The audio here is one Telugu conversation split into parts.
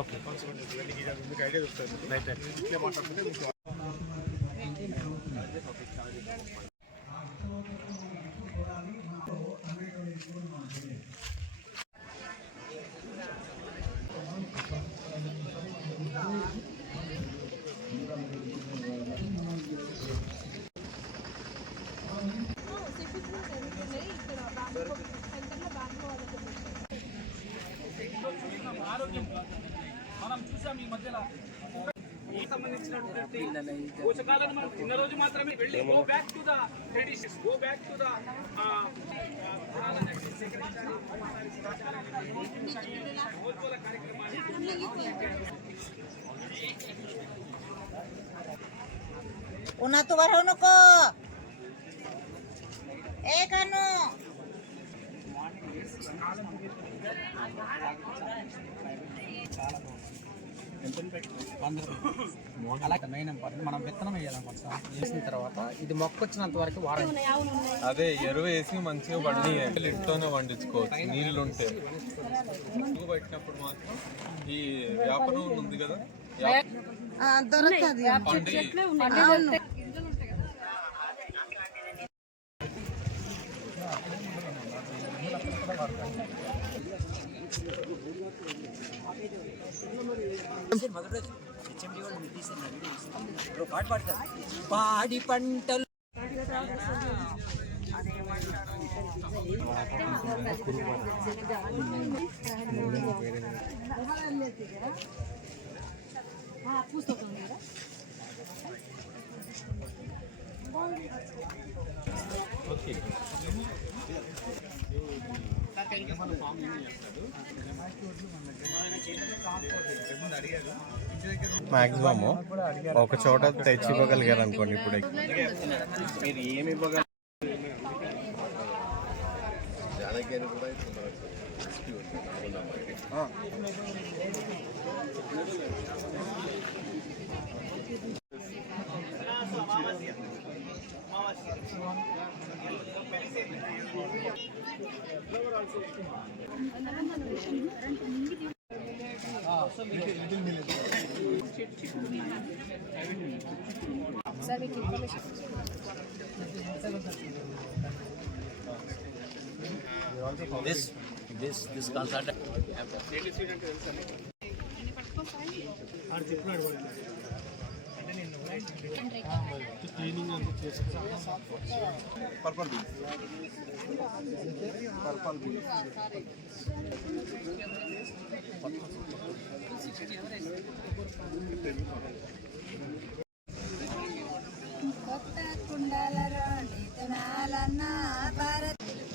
ఓకే మీకు ఐడియా దొరుకుతుంది. రైట్ ఇట్లే మాట్లాడుతుంటే మీకు ఆరోగ్యం మనం చూసాం ఈ మధ్యలో సంబంధించినటువంటి పోషకాలను మనం తిన్న రోజు మాత్రమే వెళ్ళి go back to the traditions, go back to the Una tu barhono ko. Kanu. అలాగే మెయిన్ ఇంపార్టెంట్ మనం విత్తనం వేయాలనుకుంటాం. వేసిన తర్వాత ఇది మొక్క వచ్చినంత వరకు వాడాలి. అదే ఎరువు వేసి మంచిగా వండి ఇంట్లోనే వండించుకోవచ్చు నీళ్ళు ఉంటే. పురుగు పట్టినప్పుడు మాత్రం ఈ వ్యాపారం ఉంది కదా దొరుకుతుంది. పాడి పంటలు మాక్సిమం ఒక చోట తెచ్చి ఇవ్వగలిగారు అనుకోండి. ఇప్పుడు మీరు ఏమి ఇవ్వగలరు? this consultant క్లీనింగ్ అంతా చేసి పర్పల్ బీన్స్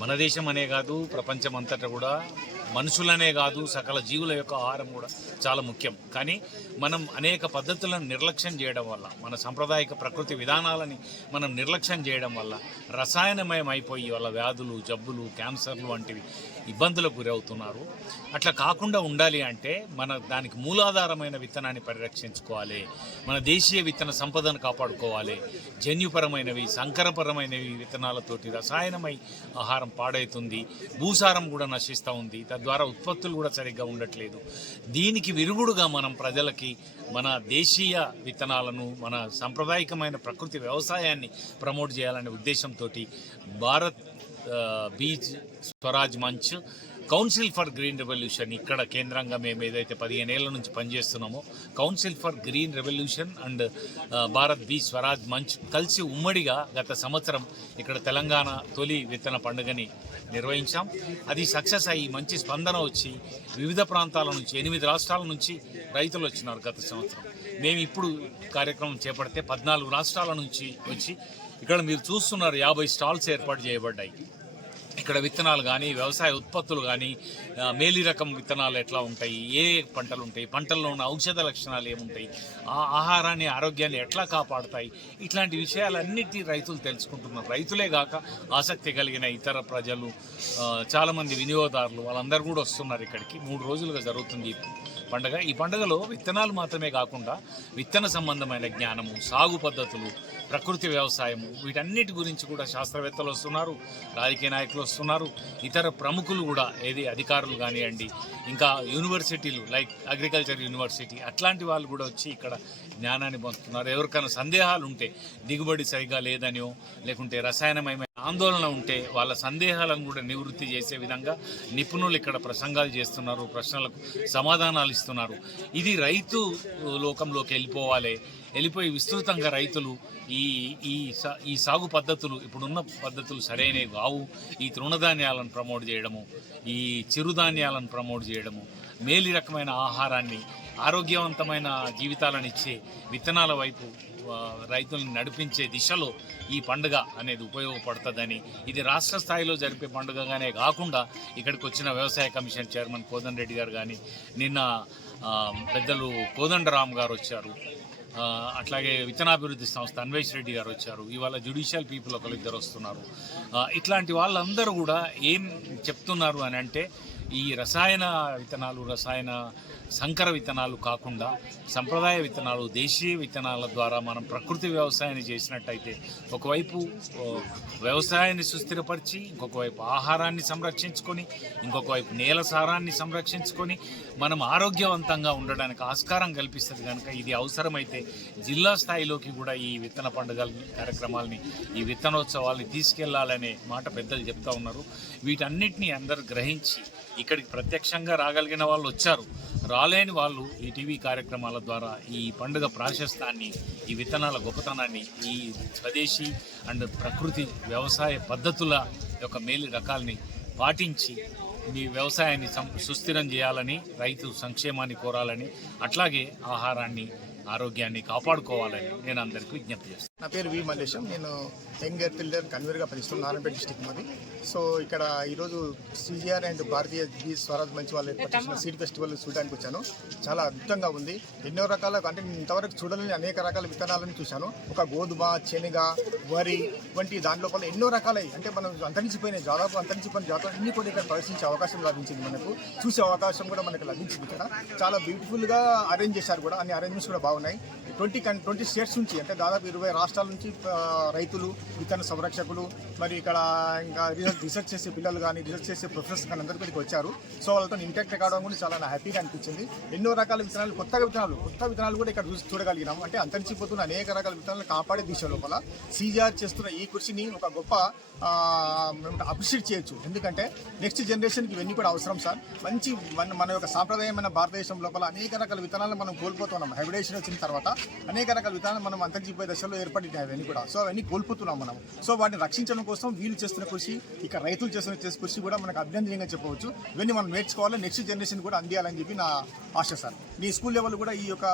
మన దేశం అనే కాదు ప్రపంచం అంతటా కూడా మనుషులనే కాదు సకల జీవుల యొక్క ఆహారం కూడా చాలా ముఖ్యం. కానీ మనం అనేక పద్ధతులను నిర్లక్ష్యం చేయడం వల్ల, మన సాంప్రదాయిక ప్రకృతి విధానాలని మనం నిర్లక్ష్యం చేయడం వల్ల రసాయనమయం అయిపోయి వాళ్ళ వ్యాధులు, జబ్బులు, క్యాన్సర్లు వంటివి ఇబ్బందులకు గురవుతున్నారు. అట్లా కాకుండా ఉండాలి అంటే మన దానికి మూలాధారమైన విత్తనాన్ని పరిరక్షించుకోవాలి. మన దేశీయ విత్తన సంపదను కాపాడుకోవాలి. జన్యుపరమైనవి, సంకరపరమైనవి విత్తనాలతోటి రసాయనమై ఆహారం పాడవుతుంది, భూసారం కూడా నశిస్తూ ఉంది, తద్వారా ఉత్పత్తులు కూడా సరిగ్గా ఉండట్లేదు. దీనికి విరుగుడుగా మనం ప్రజలకి మన దేశీయ విత్తనాలను, మన సాంప్రదాయకమైన ప్రకృతి వ్యవసాయాన్ని ప్రమోట్ చేయాలనే ఉద్దేశంతో Bharat Beej Swaraj Manch, council for green revolution ఇక్కడ కేంద్రంగా మేము ఏదైతే 15 ఏళ్ల నుంచి పనిచేస్తున్నామో council for green revolution and Bharat Beej Swaraj Manch కలిసి ఉమ్మడిగా గత సంవత్సరం ఇక్కడ తెలంగాణ తొలి విత్తన పండుగని నిర్వహించాం. అది సక్సెస్ అయ్యి మంచి స్పందన వచ్చి వివిధ ప్రాంతాల నుంచి 8 రాష్ట్రాల నుంచి రైతులు వచ్చినారు గత సంవత్సరం. మేము ఇప్పుడు కార్యక్రమం చేపడితే 14 రాష్ట్రాల నుంచి వచ్చి ఇక్కడ మీరు చూస్తున్నారు 50 స్టాల్స్ ఏర్పాటు చేయబడ్డాయి. ఇక్కడ విత్తనాలు కానీ, వ్యవసాయ ఉత్పత్తులు కానీ, మేలి రకం విత్తనాలు ఎట్లా ఉంటాయి, ఏ పంటలు ఉంటాయి, పంటల్లో ఉన్న ఔషధ లక్షణాలు ఏముంటాయి, ఆహారాన్ని, ఆరోగ్యాన్ని ఎట్లా కాపాడుతాయి, ఇట్లాంటి విషయాలన్నిటి రైతులు తెలుసుకుంటున్నారు. రైతులే కాక ఆసక్తి కలిగిన ఇతర ప్రజలు, చాలామంది వినియోగదారులు వాళ్ళందరూ కూడా వస్తున్నారు ఇక్కడికి. 3 రోజులుగా జరుగుతుంది పండుగ. ఈ పండుగలో విత్తనాలు మాత్రమే కాకుండా విత్తన సంబంధమైన జ్ఞానము, సాగు పద్ధతులు, ప్రకృతి వ్యవసాయము, వీటన్నిటి గురించి కూడా శాస్త్రవేత్తలు వస్తున్నారు, రాజకీయ నాయకులు వస్తున్నారు, ఇతర ప్రముఖులు కూడా, ఏది అధికారులు కానివ్వండి, ఇంకా యూనివర్సిటీలు లైక్ అగ్రికల్చర్ యూనివర్సిటీ అట్లాంటి వాళ్ళు కూడా వచ్చి ఇక్కడ జ్ఞానాన్ని పొందుతున్నారు. ఎవరికైనా సందేహాలు ఉంటే, దిగుబడి సరిగా లేదనియో లేకుంటే రసాయనమయమైన ఆందోళన ఉంటే వాళ్ళ సందేహాలను కూడా నివృత్తి చేసే విధంగా నిపుణులు ఇక్కడ ప్రసంగాలు చేస్తున్నారు, ప్రశ్నలకు సమాధానాలు ఇస్తున్నారు. ఇది రైతు లోకంలోకి వెళ్ళిపోయి విస్తృతంగా రైతులు ఈ సాగు పద్ధతులు, ఇప్పుడున్న పద్ధతులు సరైనవి కావు, ఈ తృణధాన్యాలను ప్రమోట్ చేయడము, ఈ చిరుధాన్యాలను ప్రమోట్ చేయడము, మేలి రకమైన ఆహారాన్ని, ఆరోగ్యవంతమైన జీవితాలను ఇచ్చే విత్తనాల వైపు రైతులను నడిపించే దిశలో ఈ పండుగ అనేది ఉపయోగపడుతుందని, ఇది రాష్ట్ర స్థాయిలో జరిపే పండుగగానే కాకుండా ఇక్కడికి వచ్చిన వ్యవసాయ కమిషన్ చైర్మన్ కోదండ రెడ్డి గారు కానీ, నిన్న పెద్దలు కోదండరామ్ గారు వచ్చారు, అట్లాగే విత్తనాభివృద్ధి సంస్థ అన్వేష్ రెడ్డి గారు వచ్చారు, ఇవాళ జ్యుడిషియల్ పీపుల్ ఒకరిద్దరు వస్తున్నారు. ఇట్లాంటి వాళ్ళందరూ కూడా ఏం చెప్తున్నారు అని అంటే, ఈ రసాయన విత్తనాలు, రసాయన సంకర విత్తనాలు కాకుండా సంప్రదాయ విత్తనాలు, దేశీయ విత్తనాల ద్వారా మనం ప్రకృతి వ్యవసాయాన్ని చేసినట్టయితే ఒకవైపు వ్యవసాయాన్ని సుస్థిరపరిచి, ఇంకొక వైపు ఆహారాన్ని సంరక్షించుకొని, ఇంకొక వైపు నేల సారాన్ని సంరక్షించుకొని మనం ఆరోగ్యవంతంగా ఉండడానికి ఆస్కారం కల్పిస్తుంది. కనుక ఇది అవసరమైతే జిల్లా స్థాయిలోకి కూడా ఈ విత్తన పండుగల కార్యక్రమాలని, ఈ విత్తనోత్సవాల్ని తీసుకెళ్లాలనే మాట పెద్దలు చెప్తా ఉన్నారు. వీటన్నిటినీ అందరూ గ్రహించి ఇక్కడికి ప్రత్యక్షంగా రాగలిగిన వాళ్ళు వచ్చారు, రాలేని వాళ్ళు ఈ టీవీ కార్యక్రమాల ద్వారా ఈ పండుగ ప్రాశస్తాన్ని, ఈ విత్తనాల గొప్పతనాన్ని, ఈ స్వదేశీ అండ్ ప్రకృతి వ్యవసాయ పద్ధతుల యొక్క మేలు రకాలని పాటించి మీ వ్యవసాయాన్ని సుస్థిరం చేయాలని, రైతు సంక్షేమాన్ని కోరాలని, అట్లాగే ఆహారాన్ని, ఆరోగ్యాన్ని కాపాడుకోవాలని నేను అందరికీ విజ్ఞప్తి చేస్తాను. నా పేరు వి మల్లేశం. నేను యంగ్ ఎర్త్ లీడర్ కన్వీనర్గా పనిస్తున్నాను, నారాయణపేట డిస్టిక్ మాది. సో ఇక్కడ ఈరోజు సిజిఆర్ అండ్ భారతీయ స్వరాజ్ మంచి వాళ్ళు ఏర్పాటు చేసిన సీడ్ ఫెస్టివల్ చూడడానికి వచ్చాను. చాలా అద్భుతంగా ఉంది. ఎన్నో రకాల, అంటే ఇంతవరకు చూడలేని అనేక రకాల విత్తనాలను చూశాను. ఒక గోధుమ, శనగ, వరి వంటి దాని లోపల ఎన్నో రకాలై, అంటే మనం దాదాపు అంతరించిపోయిన జాతర అన్ని కూడా ఇక్కడ ప్రదర్శించే అవకాశం లభించింది, మనకు చూసే అవకాశం కూడా మనకు లభించింది. ఇక్కడ చాలా బ్యూటిఫుల్గా అరేంజ్ చేశారు కూడా, అన్ని అరేంజ్మెంట్స్ కూడా బాగున్నాయి. 20 స్టేట్స్ నుంచి, అంటే దాదాపు 20 రాష్ట్రాల నుంచి రైతులు, విత్తన సంరక్షకులు, మరి ఇక్కడ ఇంకా రీసెర్చ్ చేసే పిల్లలు కానీ, రీసెర్చ్ చేసే ప్రొఫెసర్స్ కానీ అందరూ ఇక్కడికి వచ్చారు. సో వాళ్ళతో ఇంటాక్ట్ కావడం కూడా చాలా హ్యాపీగా అనిపించింది. ఎన్నో రకాల విత్తనాలు, కొత్త విత్తనాలు కూడా ఇక్కడ చూడగలిగినాం. అంటే అంతరించిపోతున్న అనేక రకాల విత్తనాలు కాపాడే దిశ లోపల సిజిఆర్ చేస్తున్న ఈ కృషిని ఒక గొప్ప అప్రిషియేట్ చేయొచ్చు. ఎందుకంటే నెక్స్ట్ జనరేషన్కి ఇవన్నీ కూడా అవసరం సార్. మంచి మన యొక్క సాంప్రదాయమైన భారతదేశం లోపల అనేక రకాల విత్తనాలను మనం కోల్పోతున్నాం. హైబ్రిడేషన్ వచ్చిన తర్వాత అనేక రకాల విత్తనాలు మనం అంతరించిపోయే దశలో ఏర్పడినాయి అవన్నీ కూడా. సో అవన్నీ కోల్పోతున్నాం మనం. సో వాటిని రక్షించడం కోసం వీళ్ళు చేస్తున్న కృషి, ఇక రైతులు చేస్తున్న కృషి కూడా మనకు అభినందనీయంగా చెప్పవచ్చు. ఇవన్నీ మనం నేర్చుకోవాలి, నెక్స్ట్ జనరేషన్ కూడా అందియాలని చెప్పి నా ఆశ సార్. మీ స్కూల్ లెవెల్ కూడా ఈ యొక్క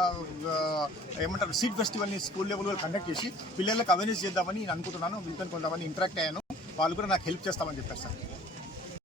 ఏమంటారు సీడ్ ఫెస్టివల్ని స్కూల్ లెవెల్ కండక్ట్ చేసి పిల్లలకు అవేర్నెస్ చేద్దామని నేను అనుకుంటున్నాను. వీళ్ళతో కొంతమంది ఇంటరాక్ట్ అయ్యాను, వాళ్ళు కూడా నాకు హెల్ప్ చేస్తామని చెప్పారు సార్.